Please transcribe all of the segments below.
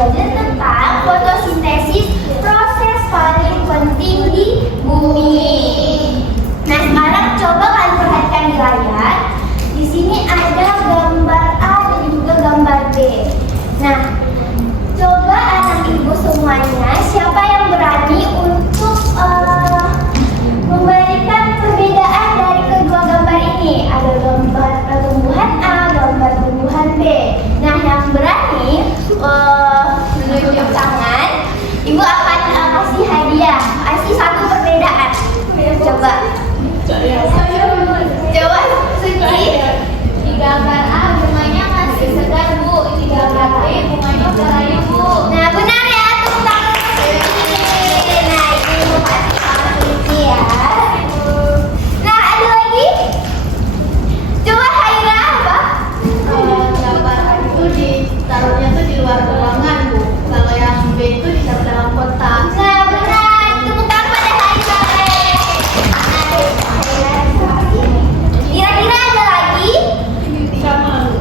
belajar tentang fotosintesis, proses paling penting di bumi. Nah, sekarang coba kalian perhatikan di layar. Di sini ada gambar A dan juga gambar B. Nah, coba anak ibu semuanya, siapa yang berani untuk memberikan perbedaan dari kedua gambar ini? Ada gambar tumbuhan A, gambar tumbuhan B. Nah, yang berani menunjuk tangan, ibu akan kasih hadiah, kasih satu perbedaan. Coba. Coba Suci. Di gambar A bunganya masih segar, Bu. Di gambar B bunganya udah layu, Bu. Nah, benar ya, tepuk tangan Suci. Nah, ini ibu kasih sama Suci ya. Nah, ada lagi. Coba Haira apa? Gambar A itu ditaruhnya tuh di luar ruangan, Bu. Kalau yang B itu ditaruh dalam kotak. Nah, benar. Tepuk tangan pada Haira. Kira-kira ada lagi? Sama, Bu.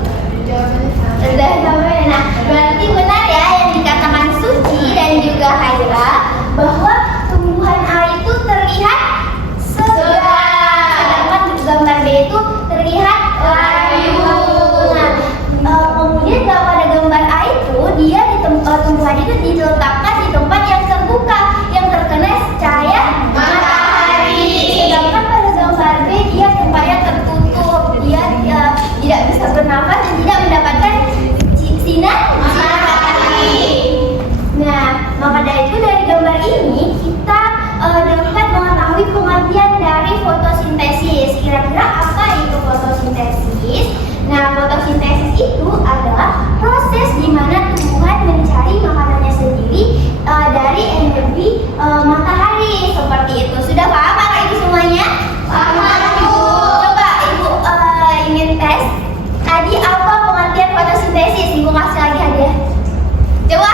Jawabannya sama. Udah sampai. Nah, berarti benar ya yang dikatakan Suci dan juga Haira bahwa tumbuhan A itu terlihat segar, sedangkan gambar B itu terlihat layu. Nah, kemudian pada gambar A itu dia tumbuhan itu diletakkan di tempat yang terbuka, yang terkena cahaya matahari. Sedangkan pada gambar B dia tempatnya tertutup, dia tidak bisa bernafas dan tidak mendapatkan sinar matahari. Nah, maka dari itu dari gambar ini kita dapat mengetahui pengertian dari fotosintesis. Kira-kira apa itu fotosintesis? Nah, fotosintesis itu adalah proses di mana tumbuhan mencari makanannya sendiri dari energi matahari, seperti itu. Sudah paham Bapak Ibu semuanya? Paham, Bu. Coba Ibu ingin tes. Tadi apa pengertian fotosintesis? Ibu kasih lagi hadiah. Coba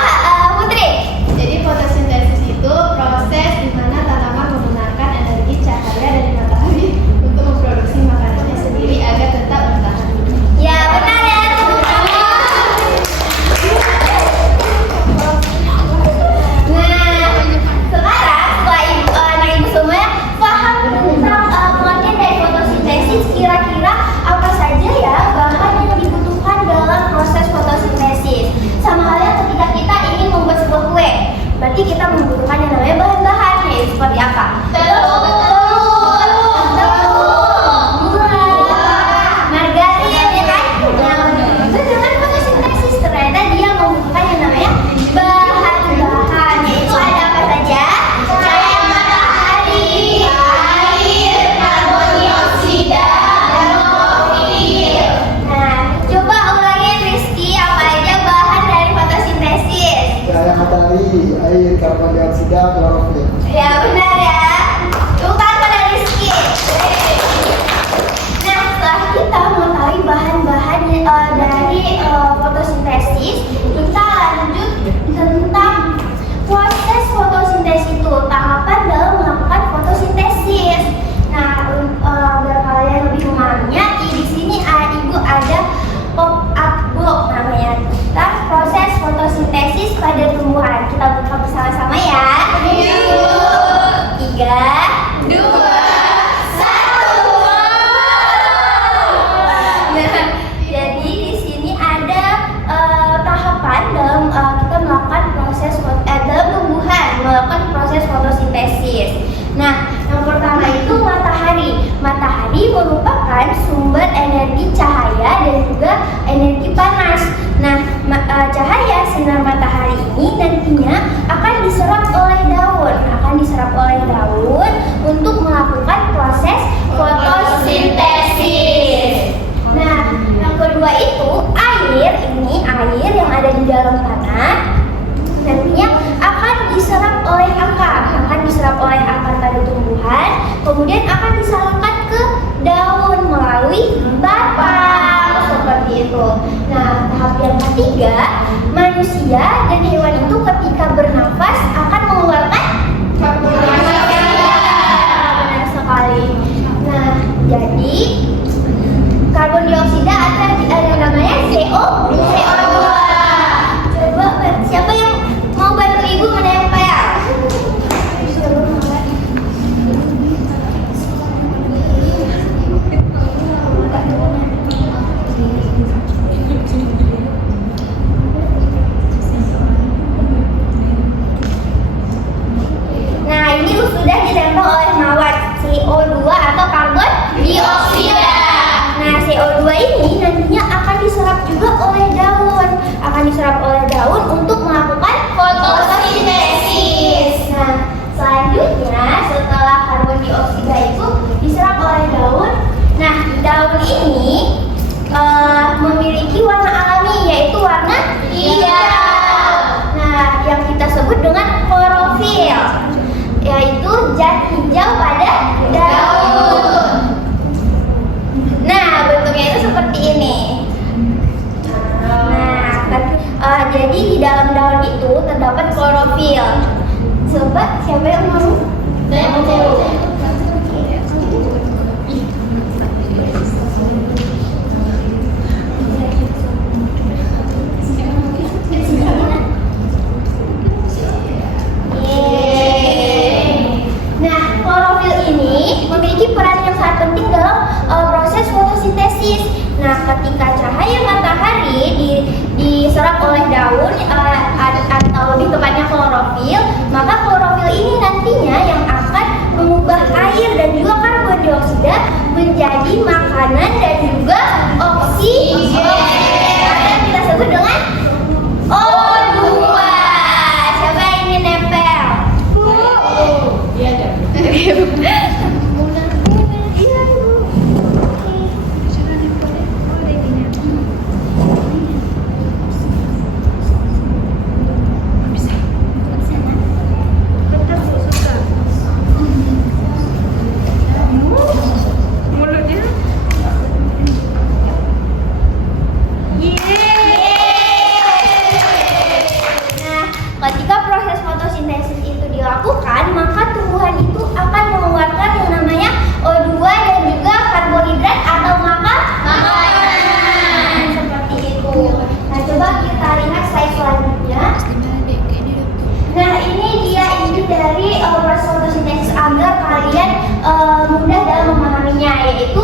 Putri. Jadi fotosintesis itu proses di mana tanaman menggunakan energi cahaya dari matahari untuk memproduksi makanannya sendiri agar tetap bertahan hidup. Ya, benar ya. Tepuk tangan. Nah, sekarang setelah anak ibu semua paham tentang pengertian dari fotosintesis, kira-kira apa saja ya bahan yang dibutuhkan dalam proses fotosintesis? Sama halnya ketika kita ingin membuat sebuah kue, berarti kita membutuhkan yang namanya bahan-bahan, yaitu seperti apa? Margarin, ya kan? Nah, itu dengan fotosintesis ternyata dia membutuhkan yang namanya bahan-bahan, yaitu ada apa saja? Cahaya matahari, air, karbon dioksida, dan klorofil. Nah, coba ulangin Rizky, apa aja bahan dari fotosintesis? Cahaya matahari, air, karbon dioksida, klorofil. Ya, benar ya. Bukan pada Rizky. Nah, setelah kita mengetahui bahan-bahan dari fotosintesis, kita lanjut tentang proses fotosintesis itu, tahapan dalam melakukan fotosintesis. Nah, agar kalian lebih memahaminya, di sini ibu ada pop-up book namanya tentang proses fotosintesis pada tumbuhan. Kita buka bersama-sama ya. Yuk. 3, 2, 1. Nah, jadi di sini ada tahapan dalam kita melakukan proses dalam tumbuhan melakukan proses fotosintesis. Nah, yang pertama itu matahari. Matahari merupakan sumber energi cahaya dan juga energi panas. Nah, cahaya sinar matahari ini nantinya akan diserap oleh daun, untuk melakukan proses fotosintesis. Nah, yang kedua itu air yang ada di dalam tanah nantinya akan diserap oleh akar pada tumbuhan, kemudian akan disalurkan ke daun melalui batang, seperti itu. Nah, tahap yang ketiga, manusia dan hewan itu ketika bernafas akan mengeluarkan karbon dioksida. Benar sekali. Nah, jadi karbon dioksida ada namanya CO2. Coba siapa yang daun untuk melakukan fotosintesis. Nah, selanjutnya setelah karbon dioksida itu diserap oleh daun, nah daun ini memiliki warna alami yaitu warna hijau. Nah, yang kita sebut dengan klorofil, yaitu zat hijau pada daun. Nah, bentuknya itu seperti ini. Nah, jadi di dalam daun itu terdapat klorofil. Coba siapa yang mau? Saya mau. Nah, klorofil ini memiliki peran yang sangat penting dalam proses fotosintesis. Nah, ketika cahaya matahari diserap oleh daun atau lebih tepatnya klorofil, maka klorofil ini nantinya yang akan mengubah air dan juga karbon dioksida menjadi makanan dan juga oksigen. Yang kita sebut dengan O2. Siapa yang ingin nempel? Iya ada. Nah, ketika proses fotosintesis itu dilakukan, maka tumbuhan itu akan mengeluarkan yang namanya O2 dan juga karbohidrat atau makanan. Seperti itu. Nah, coba kita lihat slide selanjutnya. Nah, ini dia inti dari proses fotosintesis agar kalian mudah dalam memahaminya, yaitu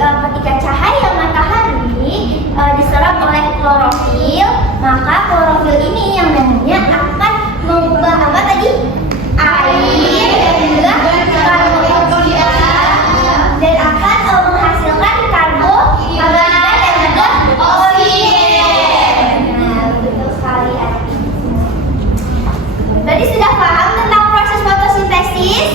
ketika cahaya matahari diserap oleh klorofil, maka klorofil ini yang nantinya akan mengubah apa tadi? Air dan juga karbon dioksida dan akan menghasilkan karbohidrat dan juga oksigen. Nah, betul sekali Ati. Tadi sudah paham tentang proses fotosintesis?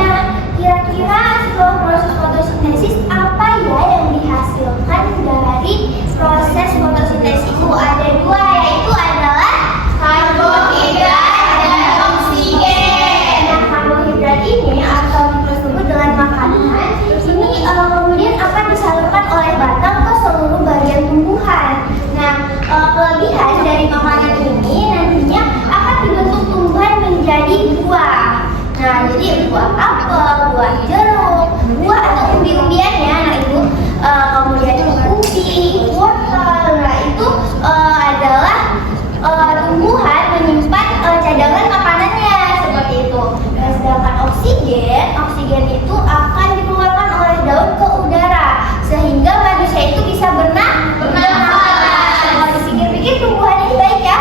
Nah, kira-kira setelah proses fotosintesis apa ya yang dihasilkan dari proses fotosintesis itu? Ada dua, yaitu adalah karbohidrat dan oksigen. Nah, karbohidrat ini atau disebut dengan makanan ini kemudian akan disalurkan oleh batang ke seluruh bagian tumbuhan. Nah, kelebihan dari makanan ini nantinya akan dibentuk tumbuhan menjadi buah. Nah, jadi buah apel, buah jeruk, buah atau umbi-umbiannya, nah itu kemudian ubi, wortel, nah itu adalah tumbuhan menyimpan cadangan makanannya seperti itu. Nah, sedangkan oksigen itu akan dikeluarkan oleh daun ke udara sehingga manusia itu bisa bernafas. Kalau dipikir-pikir tumbuhan ini baik ya.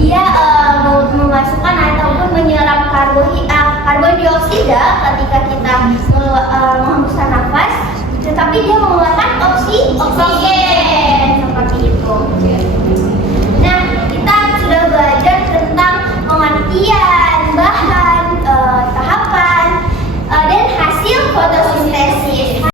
Dia memasukkan ataupun menyerap karbon dioksida ketika kita menghembuskan nafas, tetapi dia mengeluarkan oksigen.